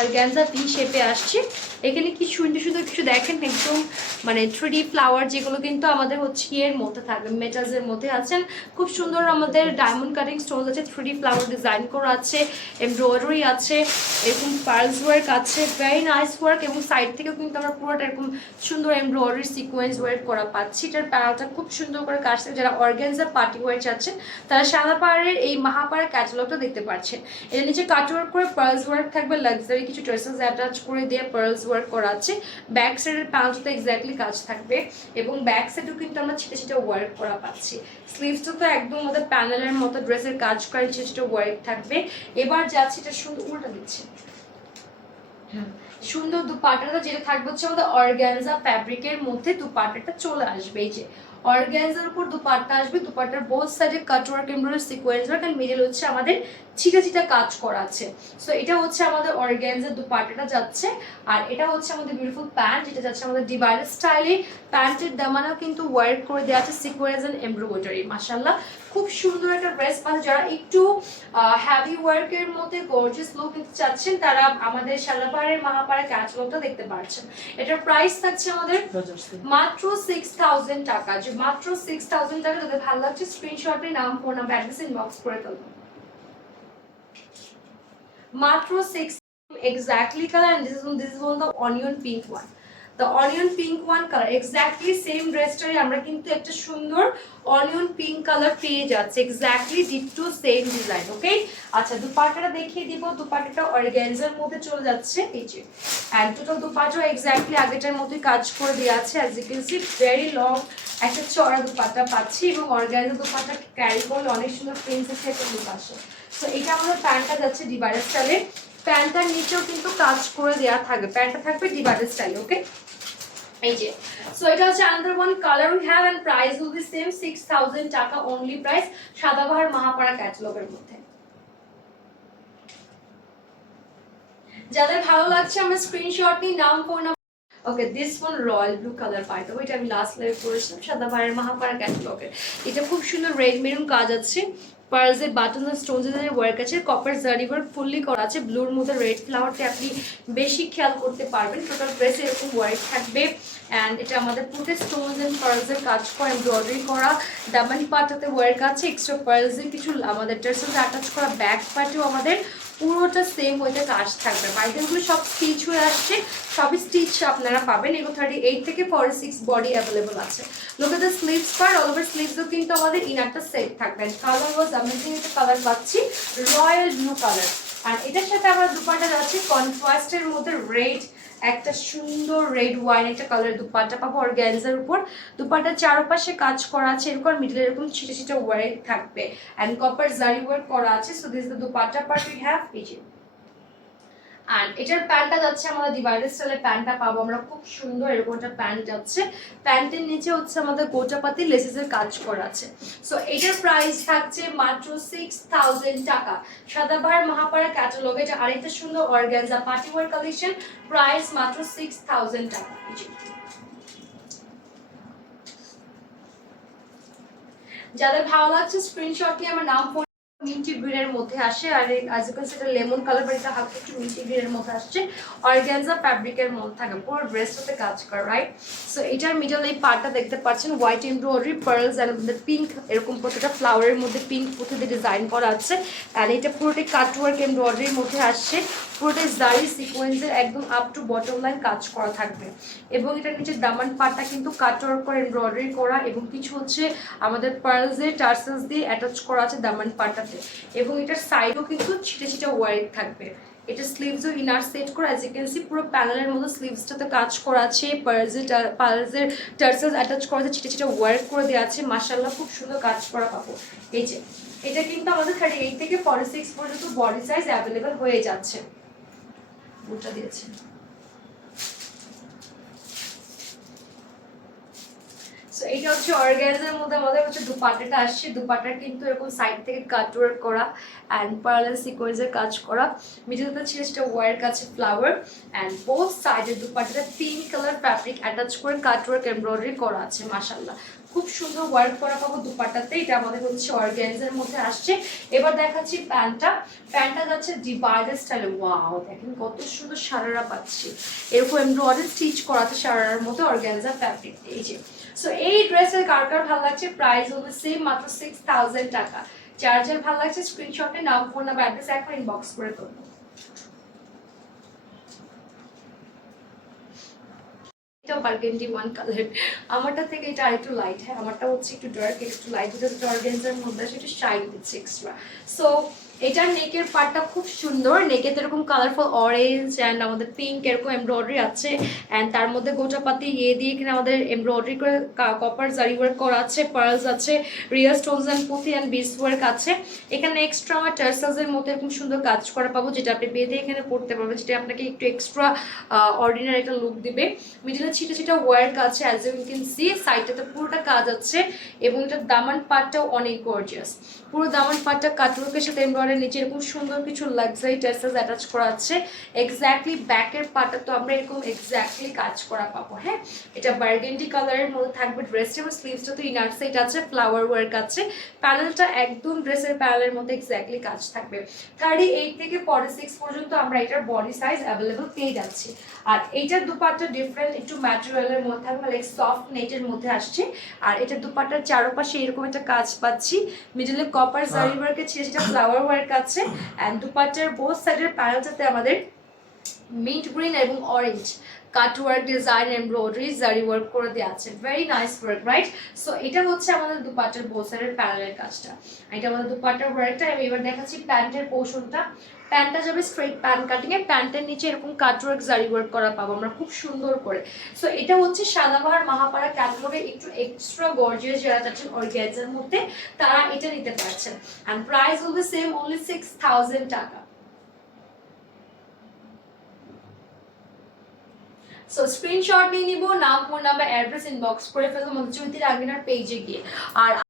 Organza V শেপে আসছে। এখানে কি সুন্দর সুন্দর কিছু দেখেন, একদম মানে 3D ফ্লাওয়ার, যেগুলো কিন্তু আমাদের হচ্ছে এর মধ্যে থাকবে, মেটালসের মধ্যে আছেন। খুব সুন্দর আমাদের ডায়মন্ড কাটিং স্টোনস আছে, 3D ফ্লাওয়ার ডিজাইন করা আছে, এমব্রয়ডারি আছে, এরকম পার্লস ওয়ার্ক আছে, ভেরি নাইস ওয়ার্ক। এবং সাইড থেকেও কিন্তু আমরা পুরোটা এরকম সুন্দর এমব্রয়ডারি সিকোয়েন্স ওয়ার্ক করা পাচ্ছি। এটার প্যানেলটা খুব সুন্দর করে কাজ থেকে, যারা অর্গানজা পার্টি ওয়ার চাচ্ছেন তারা সাদাপাড়ার এই মাহাপাড়া ক্যাটালগটা দেখতে পাচ্ছেন। এর নিচে কাট ওয়ার্ক করে পার্লস ওয়ার্ক থাকবে, লাক্সারি কিছু ট্রেসেস অ্যাটাচ করে দিয়ে পার্লস ওয়ার্ক করা আছে। ব্যাক সাইডের প্যানেলটাতে এক্স্যাক্টলি কাজ থাকবে এবং ব্যাক সাইডেও কিন্তু আমরা ছিটে ছিটে ওয়ার্ক করা পাচ্ছি। স্লিভসটা তো একদম আমাদের প্যানেলের মতো ড্রেসের কাজ করে ছিটে ছিটে ওয়ার্ক থাকবে। এবার যাচ্ছে এটা সুন্দর উল্টা দিচ্ছে, সুন্দর দুপাট্টাটা যেটা থাকবে হচ্ছে আমাদের অর্গানজা ফ্যাব্রিকের মধ্যে দুপাট্টাটা চলে আসবে। এই যে অর্গানজার উপর দুপাট্টা আসবে, দুপাট্টার বোথ সাইডে cut work embroidery sequence work and middle হচ্ছে আমাদের ছিটা ছিটা কাজ করা আছে। সো এটা হচ্ছে আমাদের অর্গানজার দুপাট্টাটা যাচ্ছে। আর এটা হচ্ছে আমাদের বিউটিফুল প্যান্ট, যেটা যাচ্ছে আমাদের ডিভাইডার স্টাইলে। প্যান্টের দামানাও কিন্তু ওয়ার্ক করে দেওয়া আছে সিকোয়েন্স এন্ড এমব্রয়ডারি। মাশাআল্লাহ খুব সুন্দর একটা ড্রেস। মানে যারা একটু হেভি ওয়ার্কের মধ্যে গর্জিয়াস লুক নিতে চাচ্ছেন তারা আমাদের সাদাপাড়ার মাহাপাড়া ক্যাটালগটা দেখতে পাচ্ছেন। এটার প্রাইস থাকছে আমাদের মাত্র 6000 টাকা। যে মাত্র 6000 টাকা। যাদের ভালো লাগছে স্ক্রিনশটে নাম, ফোন নাম্বার, অ্যাড্রেস ইনবক্স করে ফেলুন। মাত্র 6 exactly color, and this is one the onion pink one. The onion pink one color exactly same ড্রেসটারে আমরা কিন্তু একটা সুন্দর অনিয়ন পিঙ্ক কালার পেয়ে যাচ্ছে, এক্স্যাক্টলি ডিটো সেম ডিজাইন। ওকে, আচ্ছা দুপাট্টাটা দেখিয়ে দিব। দুপাট্টাটা অর্গানজার মধ্যে চলে যাচ্ছে এই যে, এন্ড টোটাল দুপাট্টা এক্স্যাক্টলি আগেটার মতোই কাজ করে দেওয়া আছে। As you can see very long একটা চড়া দুপাট্টা পাচ্ছি এবং অর্গানজা দুপাট্টা ক্যারি করলে অনেক সুন্দর প্রিন্সেস একটা লুক আসে। সো এটা আমাদের প্যান্টটা যাচ্ছে ডিভাইডার স্টাইলে। প্যান্টটার নিচেও কিন্তু কাজ করে দেওয়া থাকবে, প্যান্টটা থাকবে ডিভাইডার স্টাইলে। ওকে, এই যে সো এটা হচ্ছে under one colour we have and price will be same 6000 টাকা অনলি প্রাইস সাদাবাহার মাহাপাড়া ক্যাটালগের মধ্যে। যাদের ভালো লাগছে আমরা স্ক্রিনশট নিয়ে নাম phone number. Okay, this one royal blue colour পাই তো এটা আমি লাস্ট লাইভ করেছিলাম সাদাবাহার মাহাপাড়া ক্যাটালগের। এটা খুব সুন্দর রেড মেরুন কাজ আছে, পার্লসের বাটন আর স্টোনসের ওয়ার্ক আছে, কপার জারি ওয়ার্ক ফুললি করা আছে, ব্লুর মধ্যে রেড ফ্লাওয়ারটা আপনি বেশি খেয়াল করতে পারবেন। টোটাল ড্রেসে এরকম ওয়ার্ক থাকবে অ্যান্ড এটা আমাদের পুরো স্টোনস এন্ড পার্লসের কাজ করা, এমব্রয়ডারি করা, দামানি পাটাতে ওয়ার্ক আছে, এক্সট্রা পার্লসের কিছু আমাদের ড্রেসের অ্যাটাচ করা, ব্যাক পার্টেও আমাদের পুরোটা সেম ওইটা কাজ থাকবে। আইটেমগুলো সব স্টিচ হয়ে আসছে, সবই স্টিচ আপনারা পাবেন। এগুলো 38 থেকে 46 বডি অ্যাভেলেবল আছে। Look the sleeves part, all over স্লিভসও কিন্তু আমাদের ইনারটা সেট থাকবে। কালার ওয়াজ অ্যামেজিং একটা কালার পাচ্ছি, রয়্যাল ব্লু কালার। আর এটার সাথে আমরা দুপাট্টা যাচ্ছি কন্ট্রাস্টের মধ্যে রেড, একটা সুন্দর রেড ওয়াইন একটা কালার দুপাট্টা পাবো অর্গানজার উপর। দুপাট্টার চারপাশে কাজ করা আছে এরকম, মিডলে এরকম ছিটে ছিটে ওয়ার্ক থাকবে এন্ড কপার জারি ওয়ার্ক করা আছে। So this is the dupatta part we have. এই যে আর এটার প্যান্টটা যাচ্ছে আমাদের ডিভাইডার স্টাইলের প্যান্টটা পাবো আমরা, খুব সুন্দর এরকম একটা প্যান্ট যাচ্ছে। প্যান্টের নিচে হচ্ছে আমাদের গোটাপাতি লেসেসের কাজ করা আছে। সো এটার প্রাইস থাকছে মাত্র 6000 টাকা সাদাবাহার মাহাপাড়া ক্যাটালগে। এটা আরেকটা সুন্দর organza party wear collection, price মাত্র 6000 টাকা। যাদের ভালো লাগছে স্ক্রিনশট নিয়ে আমার নাম মিন্টি গ্রিনের মধ্যে আসে। আর আজকাল সেটা লেমন কালার, বাট এটা হালকা একটু মিন্টি গ্রিনের মধ্যে আসছে, অর্গানজা ফ্যাব্রিকের মধ্যে থাকে, পুরো ড্রেসটাতে কাজ করে, রাইট? সো এটার মিডল এই পার্টটা দেখতে পাচ্ছেন white embroidery, pearls and pink এরকম প্রত্যেকটা ফ্লাওয়ারের মধ্যে পিঙ্ক পুঁথি দিয়ে ডিজাইন করা আছে। আর এটা পুরোটাই কাটওয়ার্ক এমব্রয়ডারির মধ্যে আসছে, পুরোটাই জারি সিকোয়েন্সের একদম আপ টু বটম লাইন কাজ করা থাকবে। এবং এটার নিচে দামান পার্টটা কিন্তু কাটওয়ার্ক করে এমব্রয়ডারি করা এবং কিছু হচ্ছে আমাদের পার্লসের টার্সেলস দিয়ে অ্যাটাচ করা আছে দামান পার্টটাতে। এবং এটার সাইডও কিন্তু ছিটে ছিটে ওয়ার্ক থাকবে। এটা স্লিভসও ইনার সেট করা, অ্যাজ ইউ ক্যান সি পুরো প্যানেলের মধ্যে স্লিভসটাতে কাজ করা আছে, পার্লসের টার্সেলস অ্যাটাচ করা আছে, ছিটে ছিটে ওয়ার্ক করে দেওয়া আছে। মাশাআল্লাহ খুব সুন্দর কাজ করা পাবো। এই যে এটা কিন্তু আমাদের 38 থেকে 46 পর্যন্ত বডি সাইজ অ্যাভেলেবল হয়ে যাচ্ছে। বুটটা দিয়েছে। সো এটা হচ্ছে অর্গানজার মধ্যে আমাদের হচ্ছে দুপাট্টাটা আসছে। দুপাট্টা কিন্তু এরকম সাইড থেকে কাট ওয়ার্ক করা এন্ড পার্ল এন্ড সিকোয়েন্সের কাজ করা, মিডলটা ছিল সেটা ওয়ার্ক আছে ফ্লাওয়ার এন্ড বোথ সাইডের দুপাট্টাটা পিঙ্ক কালার ফ্যাব্রিক অ্যাটাচ করে কাট ওয়ার্ক এমব্রয়ডারি করা আছে। মাশাআল্লাহ খুব সুন্দর ওয়ার্ক করা পাবো দুপাট্টাতে। এটা আমাদের হচ্ছে অর্গানজার মধ্যে আসছে। এবার দেখাচ্ছি প্যান্টটা যাচ্ছে ডিভাইডার স্টাইলে। ওয়াও, দেখেন কত সুন্দর সারারা পাচ্ছি, এরকম এমব্রয়ডারি স্টিচ করা আছে সারারার মধ্যে অর্গানজা ফ্যাব্রিক। এই যে সো এই ড্রেসের কার কার ভালো লাগছে, প্রাইস হবে সেম, মাত্র 6000 টাকা। যার যার ভালো লাগছে স্ক্রিনশটে নাম, ফোন নাম্বার, অ্যাড্রেস এখন ইনবক্স করে করবো। এটাও বার্গেন্ডি ওয়ান কালার, আমারটা থেকে এটা আরেকটু লাইট। হ্যাঁ, আমারটা হচ্ছে একটু ডার্ক, একটু লাইট, এটা অর্গানজার মধ্যে আছে, একটু শাইন দিচ্ছে এক্সট্রা। সো এটার নেকের পার্টটা খুব সুন্দর, নেকে এরকম কালারফুল অরেঞ্জ অ্যান্ড আমাদের পিঙ্ক এরকম এমব্রয়ডারি আছে, অ্যান্ড তার মধ্যে গোটা পাতি দিয়ে এখানে আমাদের এমব্রয়ডারি করে কপার জারি ওয়ার্ক করা আছে, পার্লস আছে, রিয়াল স্টোনস অ্যান্ড পুঁথি অ্যান্ড বিস ওয়ার্ক আছে। এখানে এক্সট্রা আমার টার্সেলসের মধ্যে এরকম সুন্দর কাজ করা পাবো, যেটা আপনি বেঁধে এখানে পড়তে পারবেন, যেটা আপনাকে একটু এক্সট্রা অর্ডিনারি একটা লুক দিবে। মিডিলে ছিটা ছিটা ওয়ার্ক আছে, অ্যাজ ইউ ক্যান সি সাইডটাতে পুরোটা কাজ আছে, এবং এটার দামান পার্টটাও অনেক গর্জিয়াস। পুরো দামান পার্টটা কাটওয়ার্কের সাথে এমব্রয়ডারি, নিচে এরকম সুন্দর কিছু লাক্সারি টার্সেলস অ্যাটাচ করা আছে। এক্স্যাক্টলি ব্যাকের পার্টটা তো আমরা এরকম এক্স্যাক্টলি কাজ করা পাবো। হ্যাঁ, এটা বার্গেন্ডি কালারের মধ্যে থাকবে ড্রেসটা, এবং স্লিভসটা তো ইনার সাইড আছে, ফ্লাওয়ার ওয়ার্ক আছে, প্যানেলটা একদম ড্রেসের প্যানেলের মধ্যে এক্স্যাক্টলি কাজ থাকবে। 38 থেকে 46 পর্যন্ত আমরা এটার বডি সাইজ অ্যাভেলেবল পেয়ে যাচ্ছি। আর এইটার দুপাট্টা ডিফারেন্ট, একটু ম্যাটেরিয়ালের মধ্যে থাকবে, লাইক সফট নেটের মধ্যে আসছে। আর এটার দুপাট্টার চারপাশে এরকম একটা কাজ পাচ্ছি, মিডলে কপার জারি ওয়ার্কের ছিল, সেটা ফ্লাওয়ার ওয়ার্ক আছে, অ্যান্ড দুপাট্টার বোথ সাইডের প্যানেলটাতে আমাদের মিন্ট গ্রিন এবং অরেঞ্জ কাট ওয়ার্ক ডিজাইন এমব্রয়ডারি জারি ওয়ার্ক করে দেওয়া আছে, very nice work, right? So এটা হচ্ছে আমাদের দুপাট্টার বোথ সাইডের প্যানেলের কাজটা, এটা আমাদের দুপাট্টার ওয়ার্কটা। আমি এবার দেখাচ্ছি প্যান্টের পোর্শনটা। প্যান্টটা যাবে স্ট্রেট প্যান্ট কাটিং এ, প্যান্টের নিচে এরকম কাট ওয়ার্ক জারি ওয়ার্ক করা পাবো আমরা খুব সুন্দর করে। সো এটা হচ্ছে সাদাবাহার মাহাপাড়া ক্যাটালগে একটু এক্সট্রা গর্জিয়াস যারা চাচ্ছেন অর্গানজার মধ্যে, তারা এটা নিতে পারছেন। এন্ড প্রাইস হবে সেম, অনলি 6000 টাকা। সো স্ক্রিনশট নিয়ে নিব, নাম, ফোন নাম্বার, অ্যাড্রেস ইনবক্স করে ফেলবো আমাদের চৈতির আঙ্গিনার পেজে গিয়ে। আর